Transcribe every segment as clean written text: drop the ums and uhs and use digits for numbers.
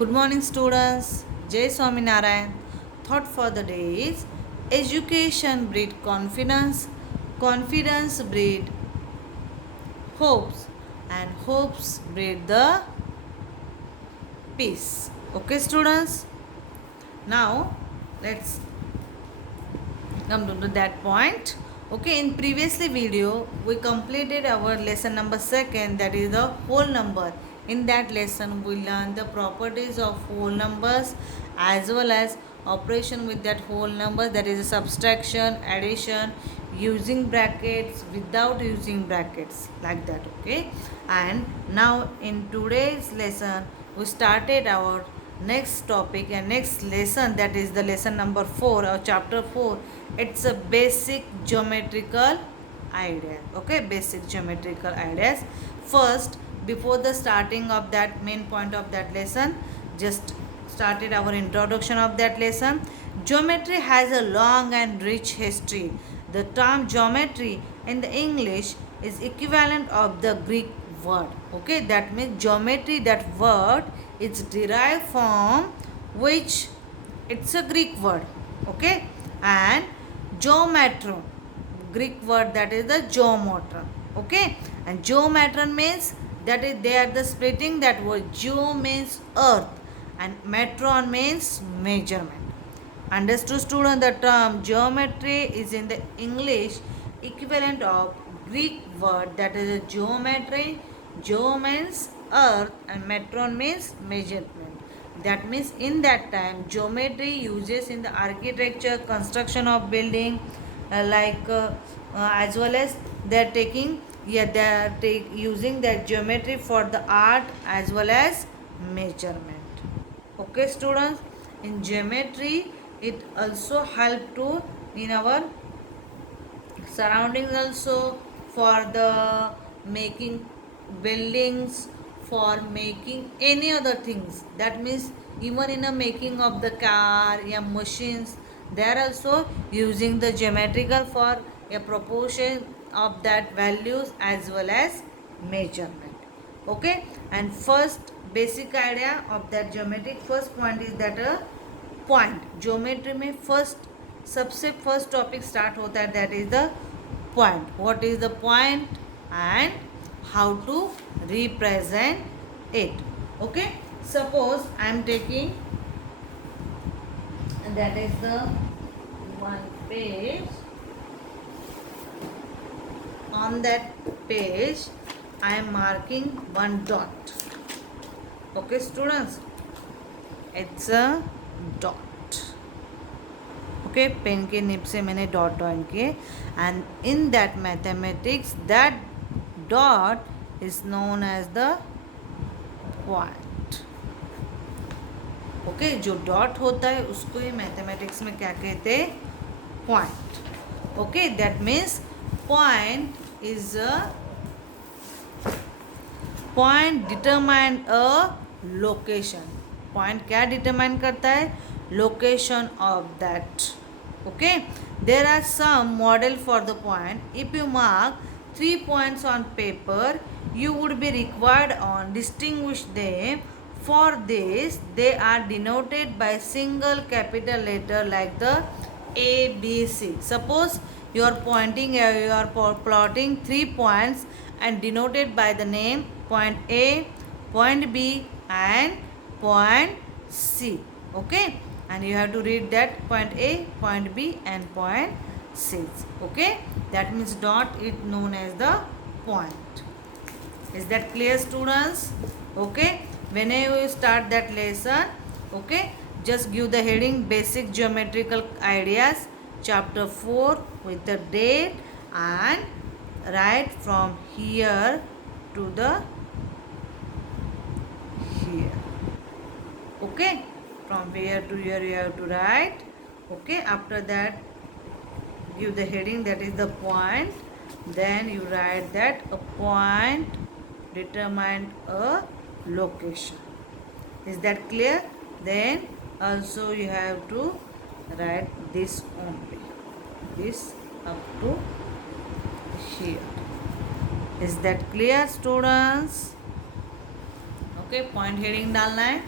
Good morning, students. Jai Swaminarayan. Thought for the day is education breed confidence, confidence breed hopes, and hopes breed the peace. Okay, students. Now let's come to that point. Okay, in previously video we completed our lesson number second, that is the whole number. In that lesson we learned the properties of whole numbers as well as operation with that whole number, that is subtraction, addition, using brackets, without using brackets, like that. Okay, and now in today's lesson we started our next topic and next lesson, that is the lesson number 4 or chapter 4. It's a basic geometrical idea. Okay, basic geometrical ideas. First, before the starting of that main point of that lesson, just started our introduction of that lesson. Geometry has a long and rich history. The term geometry in the English is equivalent of the Greek word. Okay, that means geometry, that word is derived from which, it's a Greek word. Okay, and geometron, Greek word, that is the geometron. Okay, and geometron means that is they are the splitting that word. Geo means earth and metron means measurement. Understood, student? The term geometry is in the English equivalent of Greek word, that is a geometry. Geo means earth and metron means measurement. That means in that time geometry uses in the architecture, construction of building, as well as they are taking, yeah, they are using that geometry for the art as well as measurement. Okay, students, in geometry it also help to in our surroundings also, for the making buildings, for making any other things. That means even in a making of the car, yeah, machines, they are also using the geometrical for a proportion of that values as well as measurement. Okay, and first basic idea of that geometric first point is that a point geometry में first सबसे first topic start होता है, that is the point. What is the point and how to represent it. Okay, suppose I am taking that is the one page. On that page I am marking one dot. Okay, students, it's a dot. Okay, pen के nib से मैंने dot drawing किए and in that mathematics that dot is known as the point. Okay, जो dot होता है उसको ये mathematics में क्या कहते हैं? Point. Okay, that means point is a point determine a location. Point क्या डिटरमाइन करता है? Location of that. Okay, there are some model for the point. If you mark 3 points on paper, you would be required on distinguish them. For this they are denoted by single capital letter like the A, B, C. Suppose you are pointing, you are plotting 3 points and denoted by the name point A, point B and point C. Okay, and you have to read that point A, point B and point C. Okay, that means dot is known as the point. Is that clear, students? Okay, whenever you start that lesson, okay, just give the heading basic geometrical ideas chapter 4 with the date and write from here to the here. Okay, from here to here you have to write. Okay, after that give the heading, that is the point. Then you write that a point determined a location. Is that clear? Then also you have to write this only, this up to here. Is that clear, students? Okay, point heading डालना है.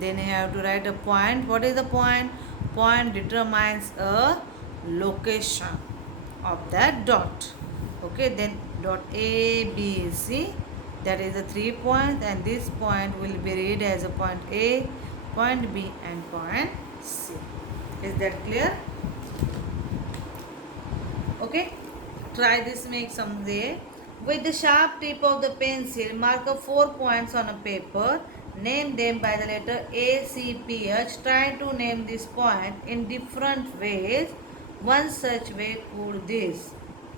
Then you have to write a point. What is the point? Point determines a location of that dot. Okay, then dot A, B, C, that is the 3 points, and this point will be read as a point A, point B, and point C. Is that clear? Okay, try this, make some way. With the sharp tip of the pencil, mark up 4 points on a paper. Name them by the letter A, C, P, H. Try to name this point in different ways. One such way could this: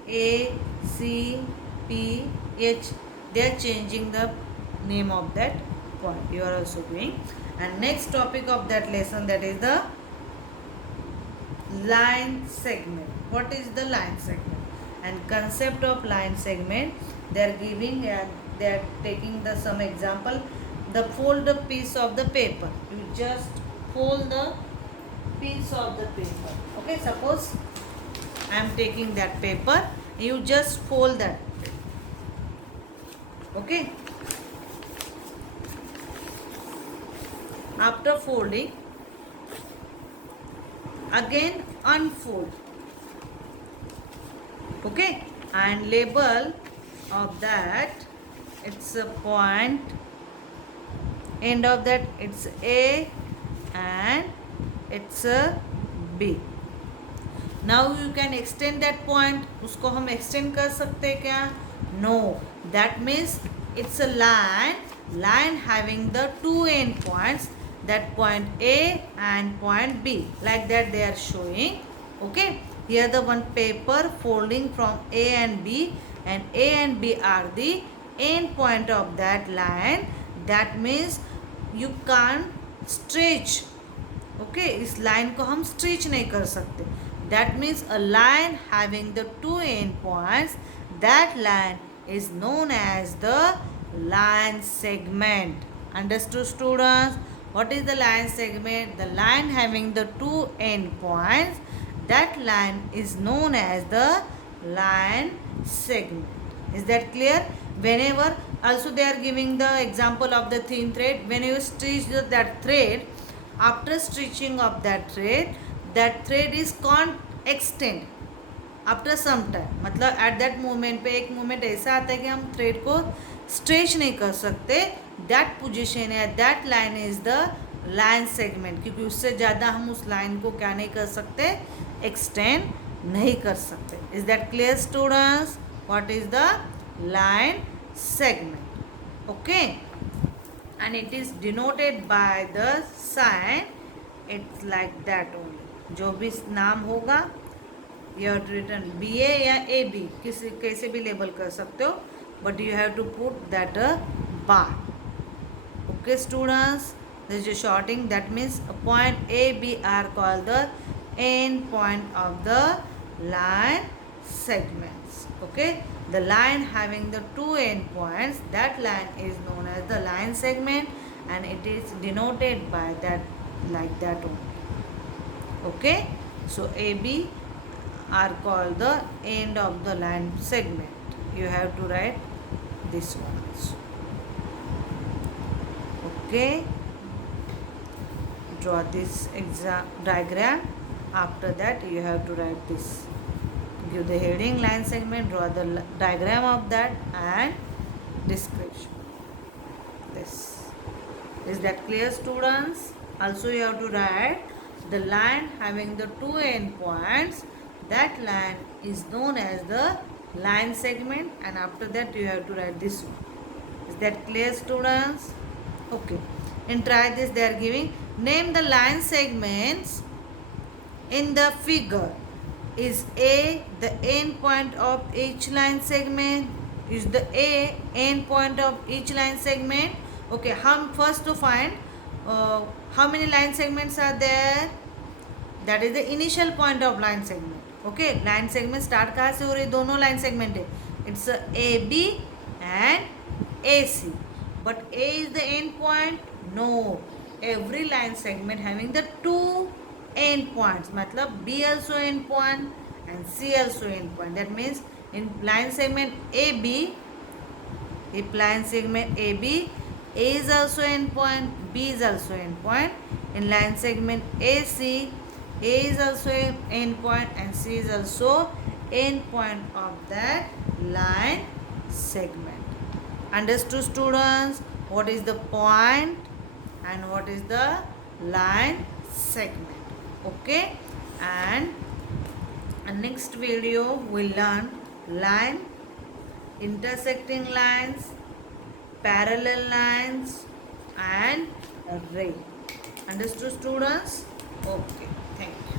A, C, P, H. They are changing the name of that point. You are also doing. And next topic of that lesson, that is the line segment. What is the line segment? And concept of line segment, they are giving and they are taking the some example. The fold a piece of the paper. You just fold the piece of the paper. Okay, suppose I am taking that paper. You just fold that. Okay. After folding, again unfold. Okay, and label of that, it's a point, end of that it's A and it's a B. Now you can extend that point. उसको हम extend कर सकते हैं क्या? No. That means it's a line having the two end points, that point A and point B. Like that they are showing. Okay. Here the one paper folding from A and B, and A and B are the end point of that line. That means you can't stretch. Okay, इस line को हम stretch नहीं कर सकते. That means a line having the two end points, that line is known as the line segment. Understood, students? What is the line segment? The line having the two end points, that line is known as the line segment. Is that clear? Whenever also they are giving the example of the thin thread. When you stitch that thread, after stitching of that thread is can't extend after some time. मतलब at that moment पे एक moment ऐसा आता है कि हम thread को stretch नहीं कर सकते. दैट पोजीशन है, that line is the line segment, क्योंकि उससे ज़्यादा हम उस लाइन को क्या नहीं कर सकते, एक्सटेंड नहीं कर सकते. Is that clear students? What is the line segment? Okay, and it is denoted by the sign. It's like that only. जो भी नाम होगा, you have to written BA या AB, किसी कैसे भी लेबल कर सकते हो, but you have to put that a bar. Okay students, this is a shorting. That means a point A, B are called the end point of the line segments. Okay, the line having the two end points, that line is known as the line segment, and it is denoted by that, like that only. Okay, so AB are called the end of the line segment. You have to write this one also. Okay, draw this diagram. After that you have to write this. Give the heading line segment, draw the diagram of that, and description. This. Is that clear students? Also you have to write the line having the two end points, that line is known as the line segment, and after that you have to write this one. Is that clear students? Okay, and try this. They are giving, name the line segments in the figure. Is A the end point of each line segment? Is the A end point of each line segment? Okay, first to find how many line segments are there. That is the initial point of line segment. Okay, line segment start कहाँ से हो रही है? दोनों line segment है. It's a AB and AC. But A is the end point? No. Every line segment having the two end points. मतलब B also end point and C also end point. That means in line segment AB, if line segment AB, A is also endpoint, B is also endpoint. In line segment AC, A is also an endpoint and C is also endpoint of that line segment. Understood, students? What is the point and what is the line segment? Okay, and next video we'll learn line, intersecting lines, parallel lines and ray. Understood, students? Okay, thank you.